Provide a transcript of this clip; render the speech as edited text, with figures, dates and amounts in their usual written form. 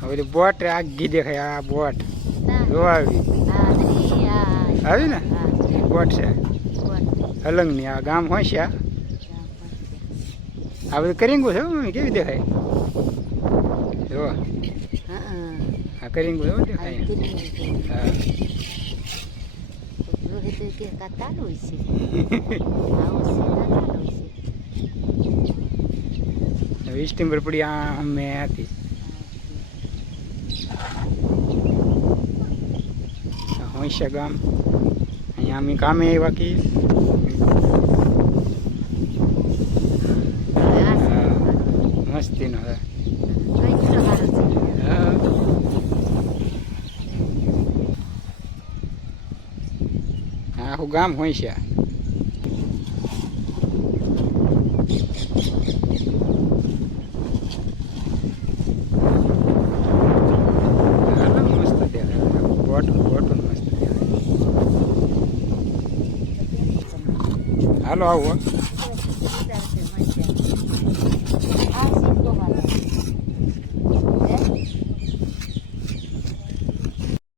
હવે બોટ આગી દેખાય. આ બોટ જોવા આવી ને બોટ છે અલંગની. આ ગામ હોય છે. આ બધું કરીંગું છે મમ્મી. કેવી દેખાય જો. આ કરીંગું એવું દેખાય. હા સ્ટીમર પડી અમે હતી. હોઈશા ગામ અહીંયા અમે કામે આવ્યા કી. મસ્તીનો હે. આખું ગામ હોઈશા. હાલો આવો.